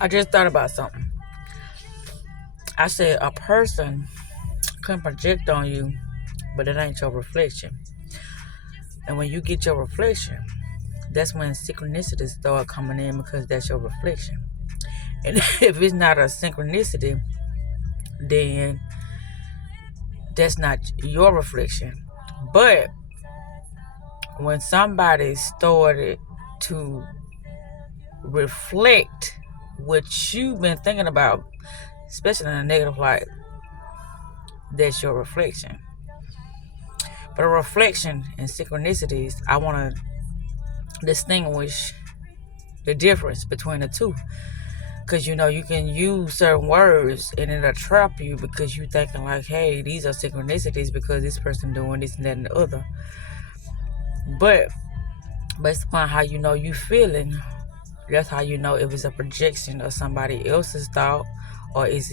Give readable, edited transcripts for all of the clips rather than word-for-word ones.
I just thought about something. I said a person can project on you, but it ain't your reflection. And when you get your reflection, that's when synchronicities start coming in because that's your reflection. And if it's not a synchronicity, then that's not your reflection. But when somebody started to reflect what you've been thinking about, especially in a negative light, that's your reflection. But a reflection and synchronicities, I want to distinguish the difference between the two. Because, you can use certain words and it'll trap you because you thinking like, hey, these are synchronicities because this person doing this and that and the other. But based upon how you feeling, that's how you know if it's a projection of somebody else's thought or if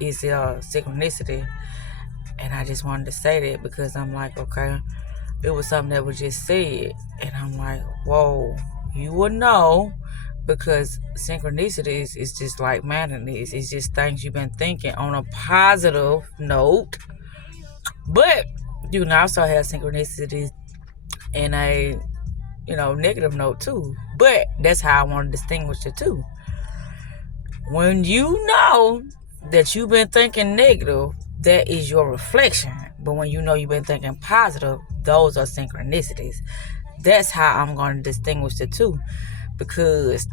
it's a synchronicity. And I just wanted to say that because I'm like, okay, it was something that was just said. And I'm like, whoa, you would know because synchronicities is just like madness. It's just things you've been thinking on a positive note. But you can also have synchronicities in a, negative note too. But that's how I want to distinguish the two. When you know that you've been thinking negative, that is your reflection. But when you know you've been thinking positive, those are synchronicities. That's how I'm going to distinguish the two. Because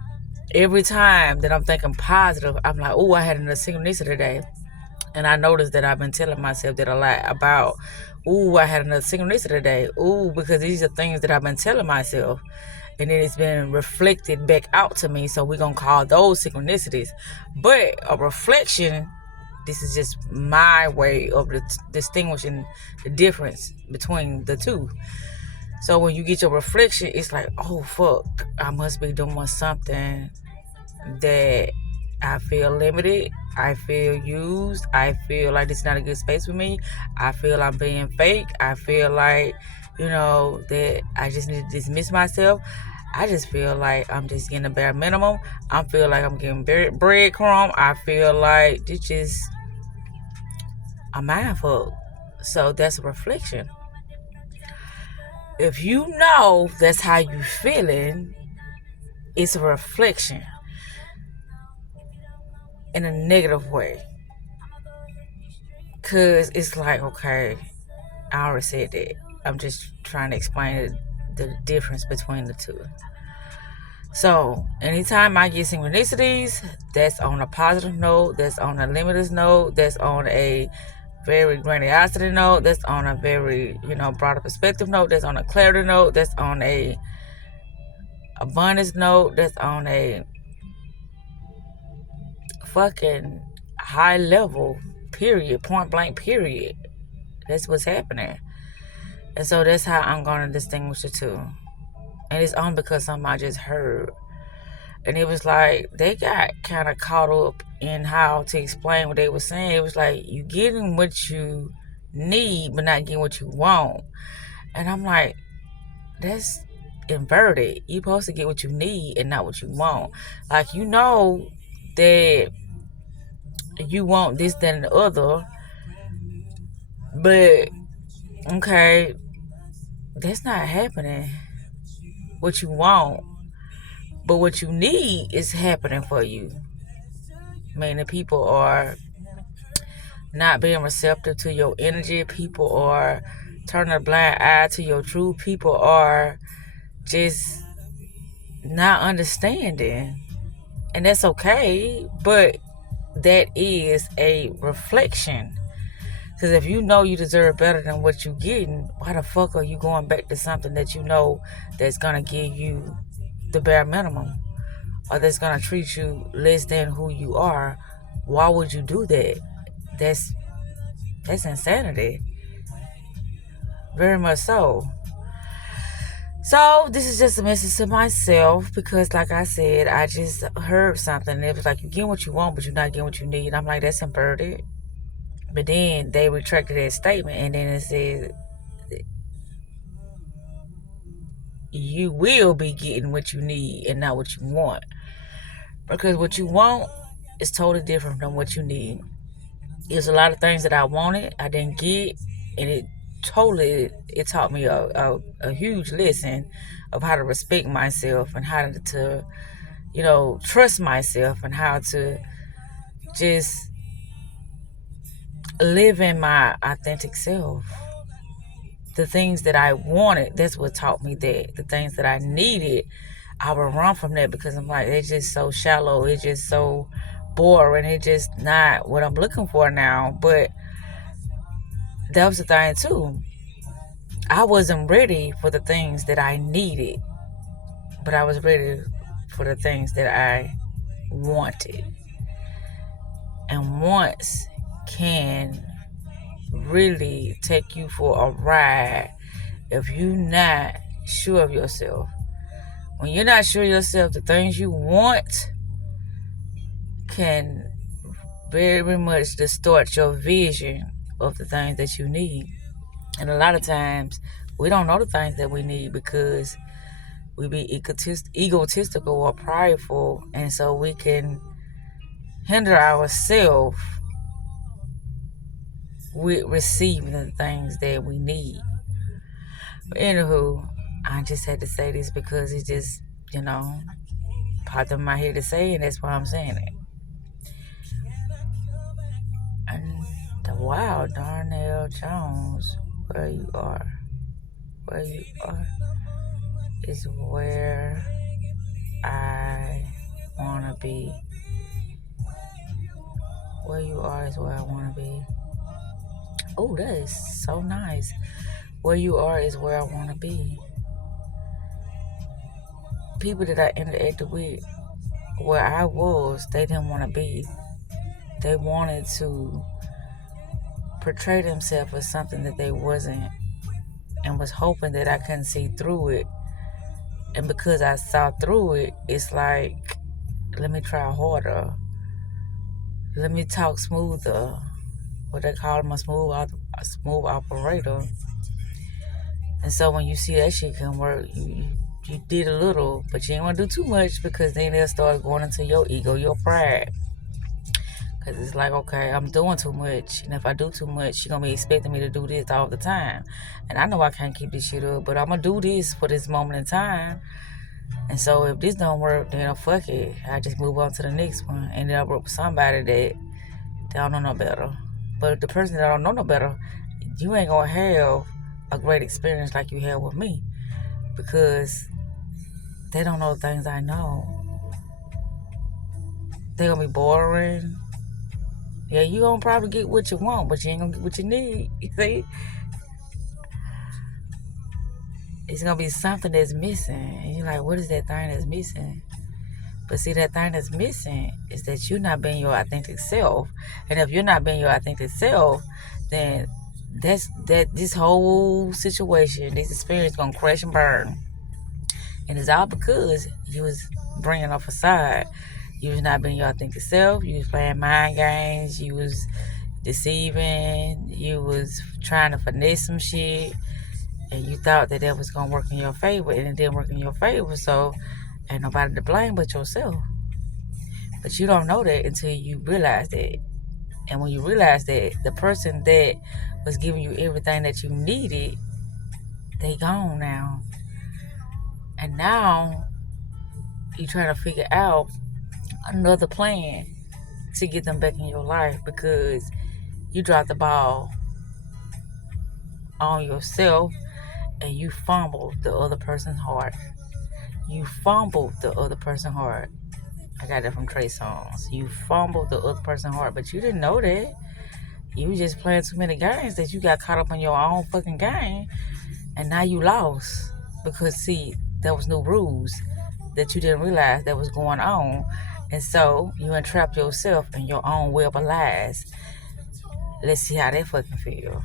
every time that I'm thinking positive, I'm like, oh, I had another synchronicity today. And I noticed that I've been telling myself that a lot about, ooh, I had another synchronicity today. Ooh, because these are things that I've been telling myself. And then it's been reflected back out to me. So we're going to call those synchronicities. But a reflection, this is just my way of distinguishing the difference between the two. So when you get your reflection, it's like, oh, fuck, I must be doing something that I feel limited. I feel used. I feel like this is not a good space for me. I feel I'm being fake. I feel like, that I just need to dismiss myself. I just feel like I'm just getting a bare minimum. I feel like I'm getting breadcrumb. I feel like it's just a mindful. So that's a reflection. If you know that's how you feeling, it's a reflection in a negative way. Because it's like, okay, I already said that. I'm just trying to explain the difference between the two. So, anytime I get synchronicities, that's on a positive note, that's on a limitless note, that's on a very grandiosity note, that's on a very, broader perspective note, that's on a clarity note, that's on a abundance note, that's on a fucking high level, period, point blank, period. That's what's happening. And so that's how I'm going to distinguish the two. And it's only because something I just heard. And it was like, they got kind of caught up in how to explain what they were saying. It was like, you getting what you need, but not getting what you want. And I'm like, that's inverted. You're supposed to get what you need and not what you want. Like, that you want this, that, and the other. But, okay, that's not happening. What you want. But what you need is happening for you. Meaning people are not being receptive to your energy. People are turning a blind eye to your truth. People are just not understanding. And that's okay. But that is a reflection. Because if you know you deserve better than what you're getting, why the fuck are you going back to something that you know that's going to give you the bare minimum? Or that's going to treat you less than who you are? Why would you do that? That's insanity. Very much so. So this is just a message to myself because, like I said, I just heard something. It was like, you get what you want, but you're not getting what you need. I'm like, that's inverted. But then they retracted that statement, and then it says, you will be getting what you need and not what you want. Because what you want is totally different from what you need. There's a lot of things that I wanted, I didn't get, and it taught me a huge lesson of how to respect myself and how to trust myself and how to just live in my authentic self. The things that I wanted, that's what taught me that. The things that I needed, I would run from that because I'm like, it's just so shallow. It's just so boring. It's just not what I'm looking for now. But that was the thing too. I wasn't ready for the things that I needed, but I was ready for the things that I wanted. And wants can really take you for a ride if you're not sure of yourself. When you're not sure of yourself, the things you want can very much distort your vision of the things that you need. And a lot of times, we don't know the things that we need because we be egotistical or prideful, and so we can hinder ourselves with receiving the things that we need. But anywho, I just had to say this because it just, popped in my head to say, and that's why I'm saying it. And wow, Darnell Jones, where you are is where I wanna be. Where you are is where I wanna be. Oh, that is so nice. Where you are is where I wanna be. People that I interacted with where I was, they didn't want to be. They wanted to portray themselves as something that they wasn't, and was hoping that I couldn't see through it. And because I saw through it, it's like, let me try harder. Let me talk smoother. What they call them, a smooth operator. And so when you see that shit can work, you did a little, but you ain't want to do too much because then they'll start going into your ego, your pride. Because it's like, okay, I'm doing too much. And if I do too much, you're going to be expecting me to do this all the time. And I know I can't keep this shit up, but I'm going to do this for this moment in time. And so if this don't work, then fuck it. I just move on to the next one. And then I work with somebody that don't know no better. But the person that don't know no better, you ain't going to have a great experience like you had with me. Because they don't know the things I know. They're going to be boring. Yeah, you gonna probably get what you want, but you ain't gonna get what you need. You see? It's gonna be something that's missing. And you're like, what is that thing that's missing? But see, that thing that's missing is that you're not being your authentic self. And if you're not being your authentic self, then this whole situation, this experience gonna crash and burn. And it's all because you was bringing a facade. You was not being your authentic self. You was playing mind games. You was deceiving. You was trying to finesse some shit. And you thought that was going to work in your favor. And it didn't work in your favor. So ain't nobody to blame but yourself. But you don't know that until you realize that. And when you realize that, the person that was giving you everything that you needed, they gone now. And now you trying to figure out another plan to get them back in your life because you dropped the ball on yourself and you fumbled the other person's heart. You fumbled the other person's heart. I got that from Trey Songz. You fumbled the other person's heart, but you didn't know that. You was just playing too many games that you got caught up in your own fucking game, and now you lost because see, there was no rules that you didn't realize that was going on. And so you entrapped yourself in your own web of lies. Let's see how that fucking feel.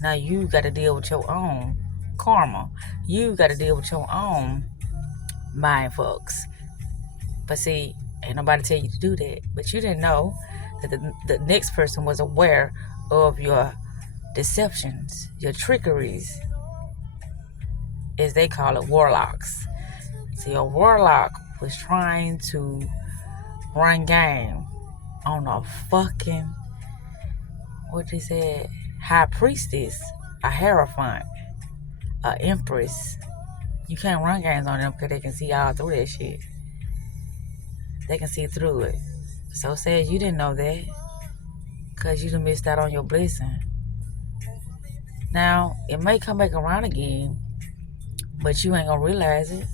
Now you got to deal with your own karma. You got to deal with your own mind fucks. But see, ain't nobody tell you to do that. But you didn't know that the next person was aware of your deceptions, your trickeries, as they call it, warlocks. See, a warlock was trying to run game on a fucking, what they said, high priestess, a hierophant, a empress. You can't run games on them because they can see all through that shit. They can see through it. So sad you didn't know that because you done missed out on your blessing. Now, it may come back around again, but you ain't gonna realize it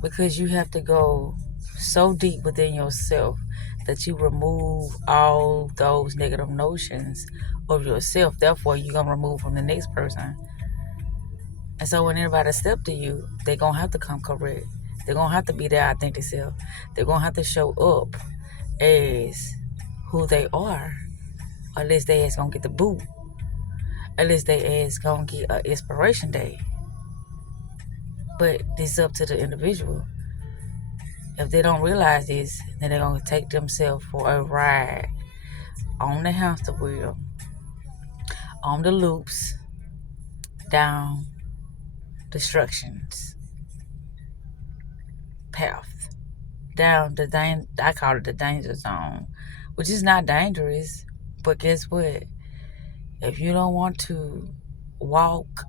because you have to go so deep within yourself that you remove all those negative notions of yourself. Therefore, you're gonna remove from the next person. And so when everybody step to you, they're gonna have to come correct. They're gonna have to be their authentic self. They're gonna have to show up as who they are, unless they ass gonna get the boot, unless they ass gonna get an inspiration day. But it's up to the individual. If they don't realize this, then they're gonna take themselves for a ride on the hamster wheel, on the loops, down destruction's path, down the I call it the danger zone, which is not dangerous, but guess what? If you don't want to walk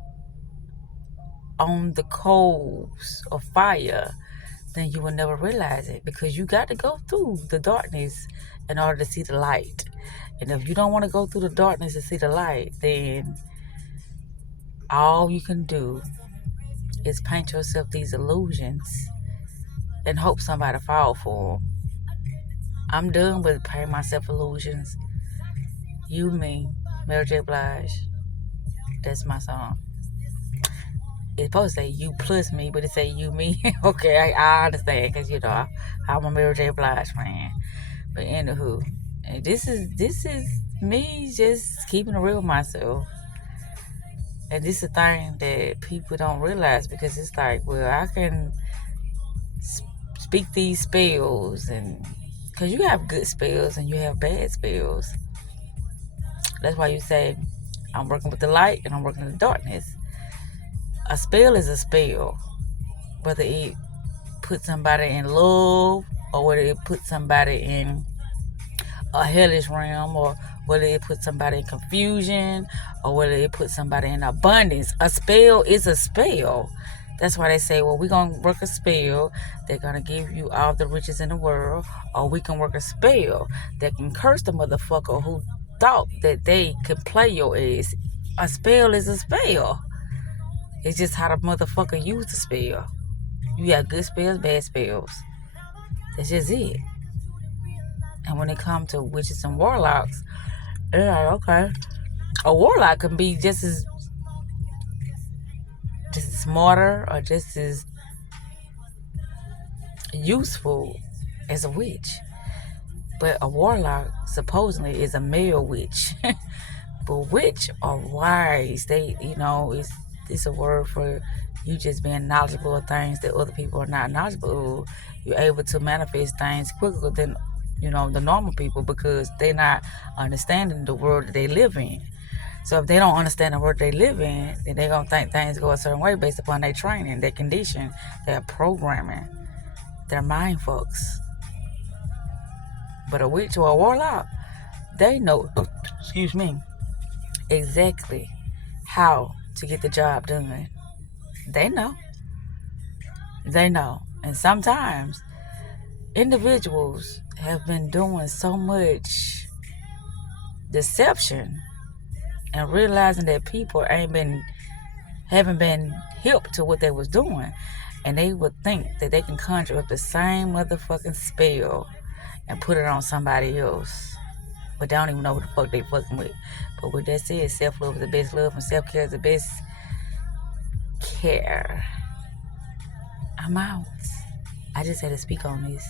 on the coals of fire, then you will never realize it because you got to go through the darkness in order to see the light. And if you don't want to go through the darkness to see the light, then all you can do is paint yourself these illusions and hope somebody fall for them. I'm done with painting myself illusions. You, me, Mary J. Blige. That's my song. It's supposed to say you plus me, but it say you, me. Okay, I understand because, you know, I'm a Mary J. Blige fan. But anywho, and this is me just keeping it real with myself. And this is a thing that people don't realize because it's like, well, I can speak these spells, and because you have good spells and you have bad spells. That's why you say, I'm working with the light and I'm working with the darkness. A spell is a spell, whether it puts somebody in love or whether it puts somebody in a hellish realm, or whether it puts somebody in confusion, or whether it puts somebody in abundance. A spell is a spell. That's why they say, well, we're going to work a spell. They're going to give you all the riches in the world, or we can work a spell that can curse the motherfucker who thought that they could play your ass. A spell is a spell. It's just how the motherfucker use the spell. You got good spells, bad spells. That's just it. And when it comes to witches and warlocks, they're like, okay, a warlock can be just as smarter or just as useful as a witch. But a warlock supposedly is a male witch. But witch are wise. They, you know, it's a word for you just being knowledgeable of things that other people are not knowledgeable of. You're able to manifest things quicker than, you know, the normal people because they're not understanding the world that they live in. So if they don't understand the world they live in, then they're going to think things go a certain way based upon their training, their condition, their programming, their mind fucks. But a witch or a warlock, they know, excuse me, exactly how to get the job done. They know. They know. And sometimes individuals have been doing so much deception and realizing that people haven't been hip to what they was doing, and they would think that they can conjure up the same motherfucking spell and put it on somebody else, but they don't even know what the fuck they fucking with. But with that said, self-love is the best love and self-care is the best care. I'm out. I just had to speak on this,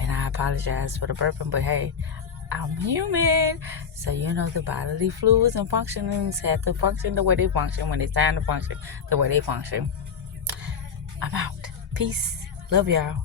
and I apologize for the burping, but hey, I'm human, so you know the bodily fluids and functionings have to function the way they function when it's time to function the way they function. I'm out. Peace. Love y'all.